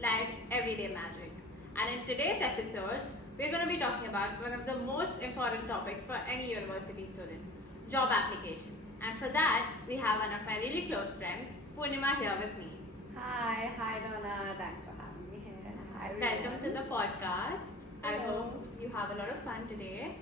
life's everyday magic. And in today's episode, we're going to be talking about one of the most important topics for any university student, job applications. And for that, we have one of my really close friends, Purnima, here with me. Hi Donnaa, thanks for having me here. Hi Welcome to everyone. the podcast. I Hello. hope you have a lot of fun today.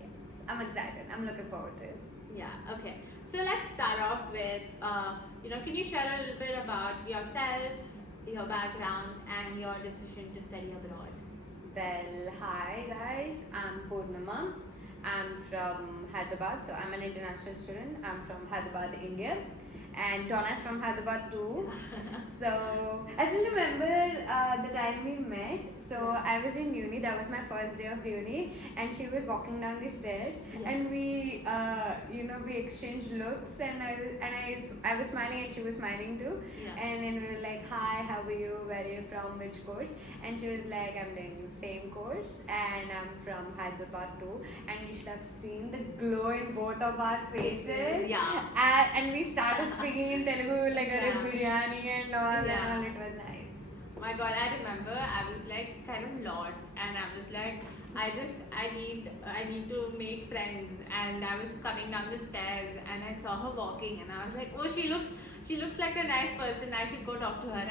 Yes, I'm excited. I'm looking forward to it. Yeah, okay. So let's start off with, can you share a little bit about yourself, your background, and your decision to study abroad? Well, hi guys. I'm Purnima. I'm from Hyderabad, so I'm an international student. I'm from Hyderabad, India, and Donna's from Hyderabad too. So I still remember the time we met. So I was in uni. That was my first day of uni, and she was walking down the stairs, Yeah. and we exchanged looks, and I was smiling, and she was smiling too, Yeah. and then we were like, "Hi, how are you? Where are you from? Which course?" And she was like, "I'm doing the same course, and I'm from Hyderabad too." And you should have seen the glow in both of our faces. Yeah. And we started speaking in Telugu like a Yeah. biryani and all, Yeah. and all. It was nice. My God, I remember I was like kind of lost, and I was like, I need to make friends, and I was coming down the stairs, and I saw her walking, and I was like, oh, she looks like a nice person. I should go talk to her,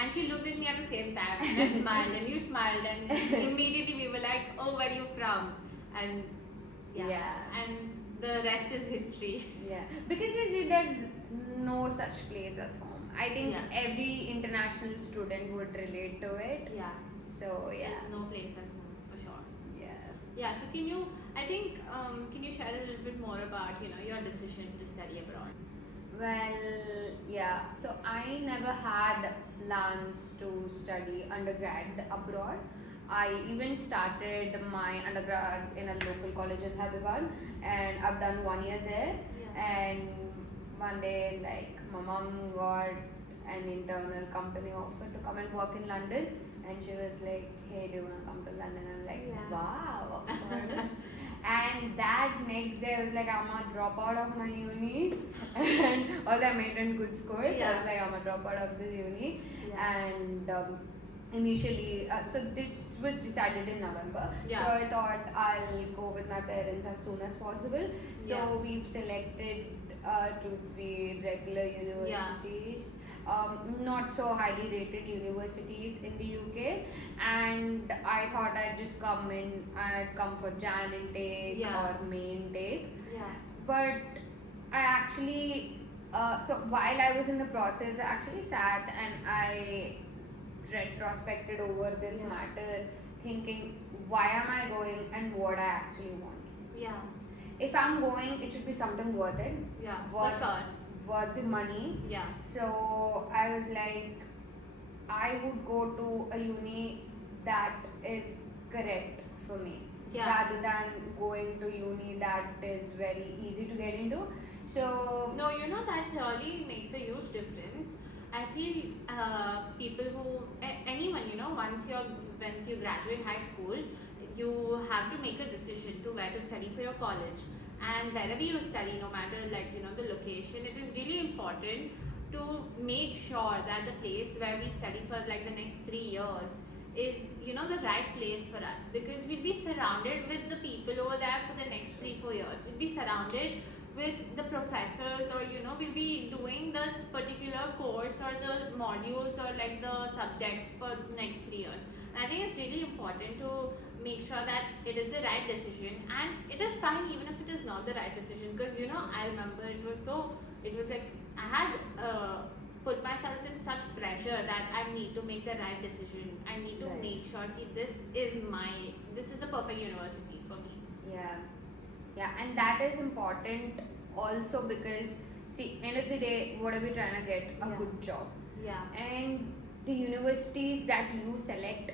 and she looked at me at the same time, and I smiled, and you smiled, and immediately we were like, oh, where are you from? And Yeah. and the rest is history. Yeah, because you see, there's no such place as home. I think Yeah. every international student would relate to it. Yeah, So yeah, there's no place as home for sure. yeah. Yeah, so can you share a little bit more about, your decision to study abroad? Well, yeah. So I never had plans to study undergrad abroad. I even started my undergrad in a local college in Hyderabad, and I've done 1 year there. Yeah. And one day, like my mom got an internal company offer to come and work in London, and she was like, "Hey, do you wanna come to London?" And I'm like, Yeah. "Wow, of course." And that next day, I was like, I'm gonna drop out of my uni, and although I made in good scores, I Yeah. was like, I'm gonna drop out of this uni. Yeah. And initially, so this was decided in November. Yeah. So I thought I'll go with my parents as soon as possible. So Yeah. we've selected 2-3 regular universities. Not so highly rated universities in the UK, and I thought I'd come for Jan intake Yeah. or May intake. Yeah. But I actually, so while I was in the process, I actually sat and I retrospected over this Yeah. matter, thinking, why am I going and what I actually want. Yeah. If I'm going, it should be something worth it, Yeah. worth, For sure. worth the money. Yeah. So I was like, I would go to a uni that is correct for me, Yeah. rather than going to uni that is very easy to get into. So No, that really makes a huge difference. I feel people who anyone once you graduate high school, you have to make a decision to where to study for your college, and wherever you study, no matter the location, it is really important to make sure that the place where we study for like the next 3 years is the right place for us, because we'll be surrounded with the people over there for the next 3-4 years. We'll be surrounded with the professors, or we'll be doing this particular course or the modules or like the subjects for the next 3 years. And I think it's really important to make sure that it is the right decision, and it is fine even if it is not the right decision, because I remember it was like I had put myself in such pressure that I need to make the right decision. I need to Right. make sure that this is the perfect university for me. yeah, yeah, and that is important also because, see, end of the day, what are we trying to get? A Yeah. good job. Yeah. And the universities that you select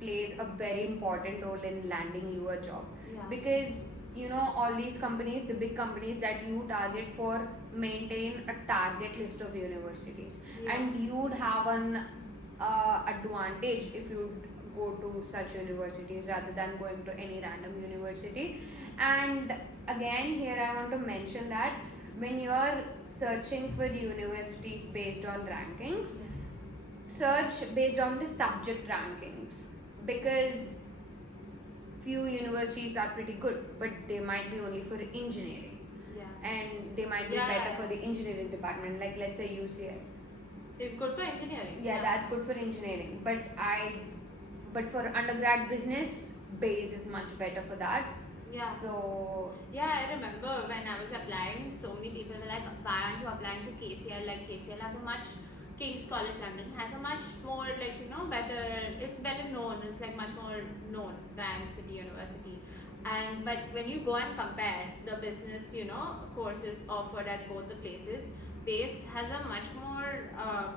plays a very important role in landing you a job. Yeah. Because all these companies, the big companies that you target for, maintain a target list of universities. Yeah. And you'd have an advantage if you go to such universities rather than going to any random university. And again, here I want to mention that when you're searching for universities based on rankings, search based on the subject rankings, because few universities are pretty good, but they might be only for engineering, Yeah. and they might be Yeah, better yeah, for yeah. the engineering department, like let's say UCI. It's good for engineering. Yeah, that's good for engineering, but for undergrad business, base is much better for that. Yeah. So Yeah, I remember when I was applying, so many people were like, why aren't you applying to KCL? Like KCL has a much, King's College London has a much more like, better, it's better known, it's like much more known than City University. And but when you go and compare the business, courses offered at both the places, base has a much more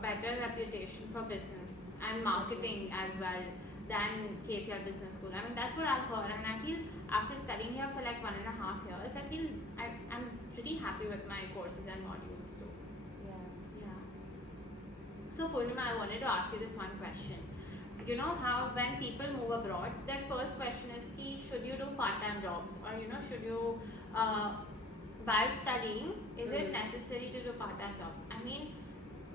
better reputation for business and marketing as well than KCL Business School. I mean, that's what I've heard, and I feel after studying here for like 1.5 years, I feel I'm pretty happy with my courses and modules too. yeah. Yeah. So Purnima, I wanted to ask you this one question. You know how when people move abroad, their first question is, should you do part-time jobs, or should you, while studying, is it necessary to do part-time jobs? I mean,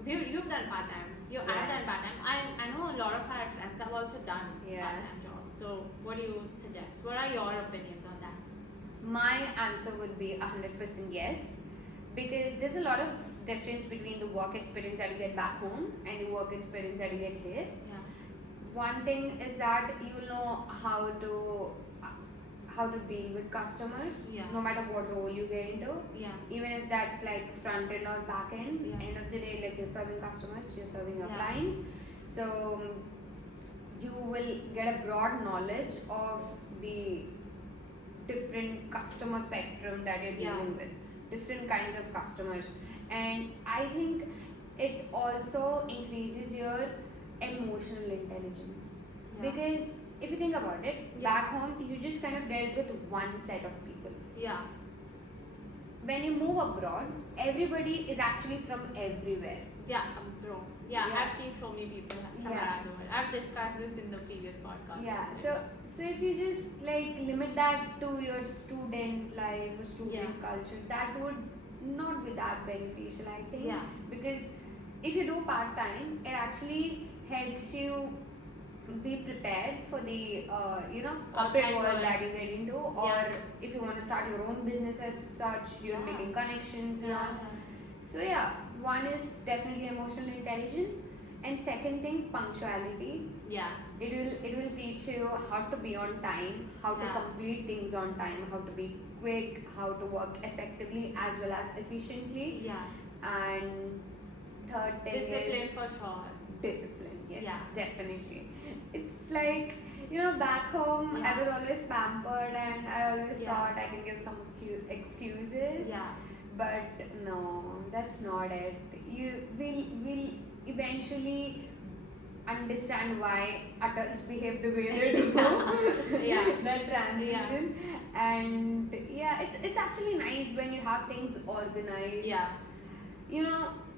you've done part-time. I've done part-time. I know a lot of our friends have also done part-time jobs. So what do you suggest? What are your opinions on that? My answer would be 100% yes, because there's a lot of difference between the work experience that you get back home and the work experience that you get here. Yeah. One thing is that you know how to deal with customers, no matter what role you get into. Yeah. Even if that's like front end or back end, end of the day, like you're serving customers, you're serving your clients. So you will get a broad knowledge of the different customer spectrum that you're dealing with, different kinds of customers. And I think it also increases your emotional intelligence, because if you think about it, back home you just kind of dealt with one set of people. Yeah. When you move abroad, everybody is actually from everywhere. Yeah, bro. Yeah, I've seen so many people from around the world. I've discussed this in the previous podcast. Yeah, so if you just like limit that to your student life or student culture, that would not be that beneficial, I think. Yeah. Because if you do part time, it actually helps you be prepared for the corporate world that you get into, or if you want to start your own business as such, you're making connections and all. So yeah, one is definitely emotional intelligence, and second thing, punctuality. Yeah. It will teach you how to be on time, how to complete things on time, how to be quick, how to work effectively as well as efficiently. Yeah. And third thing discipline is for sure. Discipline. Yes, definitely. It's like, back home I was always pampered, and I always thought I can give some excuses. Yeah. But no, that's not it. You will eventually understand why adults behave the way they do. That transition. And it's actually nice when you have things organized.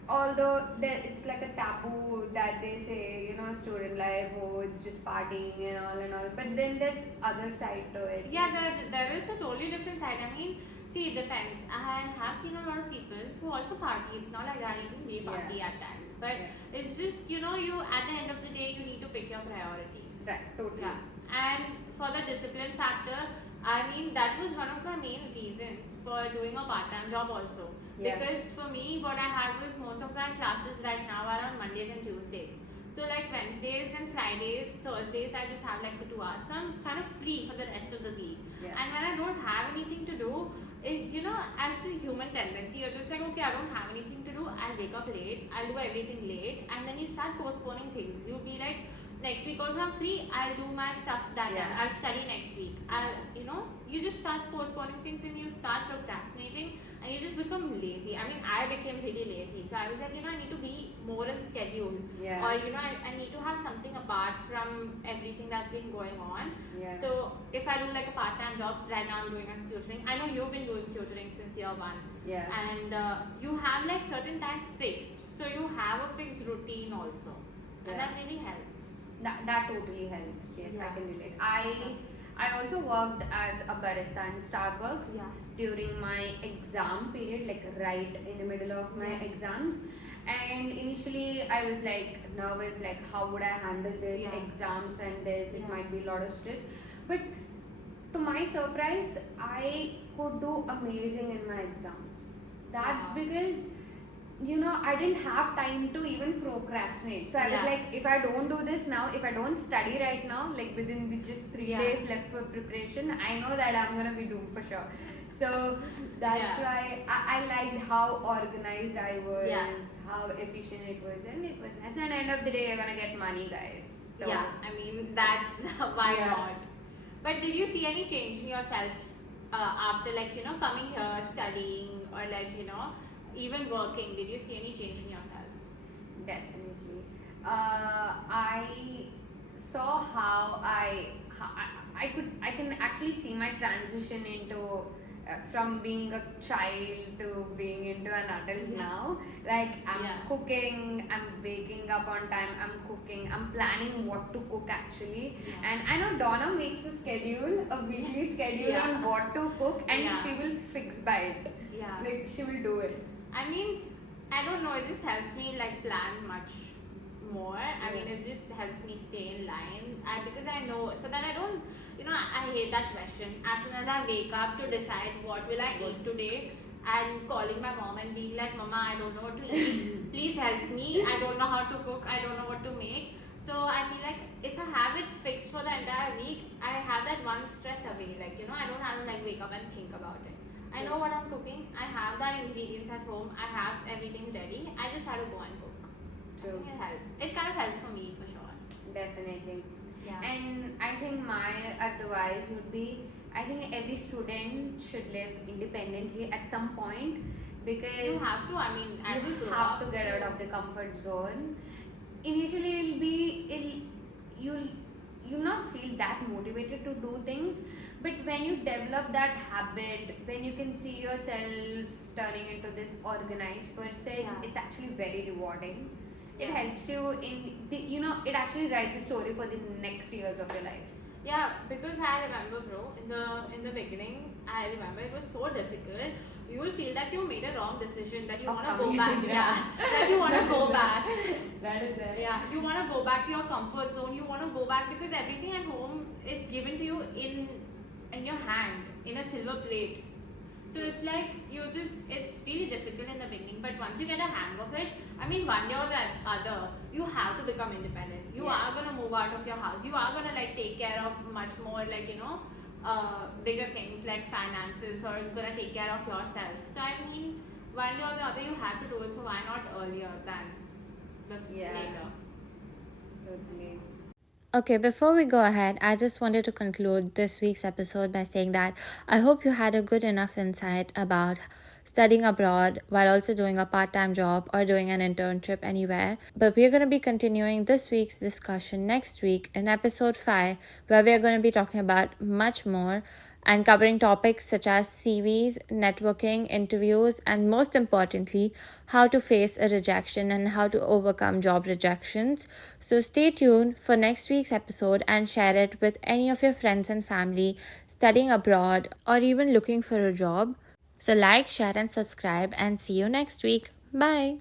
Although it's like a taboo that they say, student life, oh, it's just partying and all, but then there's other side to it. Yeah, there is a totally different side. I mean, see, it depends. I have seen a lot of people who also party. It's not like that, even we party at times. But it's just, you at the end of the day, you need to pick your priorities. Right, totally. Yeah. And for the discipline factor, I mean, that was one of my main reasons for doing a part-time job also. Because for me, what I had was most of my classes right now are on Mondays and Tuesdays. So like Wednesdays and Fridays, Thursdays, I just have like for 2 hours. So I'm kind of free for the rest of the week. And when I don't have anything to do, as a human tendency, you're just like, okay, I don't have anything to do. I'll wake up late. I'll do everything late. And then you start postponing things. You'll be like, next week also I'm free. I'll do my stuff that time. I'll study next week. You just start postponing things and you start procrastinating. And you just become lazy. I mean, I became really lazy. So I was like, I need to be more in schedule. Or, I need to have something apart from everything that's been going on. So if I do like a part-time job, right now I'm doing as tutoring. I know you've been doing tutoring since year 1. And you have like certain times fixed. So you have a fixed routine also. And that really helps. That totally helps. Yes, I can relate. I also worked as a barista in Starbucks during my exam period, like right in the middle of my exams. And initially I was like nervous, like how would I handle this, exams and this, it might be a lot of stress. But to my surprise, I could do amazing in my exams. That's because I didn't have time to even procrastinate. So I was like, if I don't do this now, if I don't study right now, like within the just 3 days left for preparation, I know that I'm gonna be doomed for sure. So that's why I liked how organized I was, how efficient it was, and it was nice. And at the end of the day, you're gonna get money, guys. So I mean, that's why not. But did you see any change in yourself after, like, coming here, studying, or like, even working? Did you see any change in yourself? Definitely. I saw how I can actually see my transition into from being a child to being into an adult now. Like I'm cooking, I'm waking up on time, I'm cooking, I'm planning what to cook actually. And I know Donna makes a schedule, a weekly schedule on what to cook, and she will fix by it. Like she will do it. I mean, I don't know, it just helps me like plan much more. I mean, it just helps me stay in line because I know, so that I don't, I hate that question. As soon as I wake up to decide what will I eat today, and calling my mom and being like, Mama, I don't know what to eat, please help me, I don't know how to cook, I don't know what to make. So I feel like if I have it fixed for the entire week, I have that one stress away. Like, I don't have to like wake up and think about it. I know what I'm cooking, I have the ingredients at home, I have everything ready, I just have to go and cook. True. I think it helps. It kind of helps for me for sure. Definitely. Yeah. And I think my advice would be, I think every student should live independently at some point, because you have to, I mean, as you grow have up, to get out of the comfort zone. Initially you'll not feel that motivated to do things, but when you develop that habit, when you can see yourself turning into this organized person, it's actually very rewarding. It helps you in the, it actually writes a story for the next years of your life. Yeah, because I remember, bro, in the beginning, I remember it was so difficult. You will feel that you made a wrong decision, that you want to go back. That you want to go back. That is it. Yeah, you want to go back to your comfort zone. You want to go back because everything at home is given to you in your hand, in a silver plate. So it's like it's really difficult in the beginning, but once you get a hang of it, I mean, one day or the other, you have to become independent. You are going to move out of your house. You are going to like take care of much more, like, bigger things like finances, or you're going to take care of yourself. So I mean, one day or the other, you have to do it. So why not earlier than later? Totally. Okay, before we go ahead, I just wanted to conclude this week's episode by saying that I hope you had a good enough insight about studying abroad while also doing a part-time job or doing an internship anywhere. But we're going to be continuing this week's discussion next week in episode 5, where we're going to be talking about much more and covering topics such as CVs, networking, interviews, and most importantly, how to face a rejection and how to overcome job rejections. So stay tuned for next week's episode and share it with any of your friends and family studying abroad or even looking for a job. So like, share, and subscribe, and see you next week. Bye.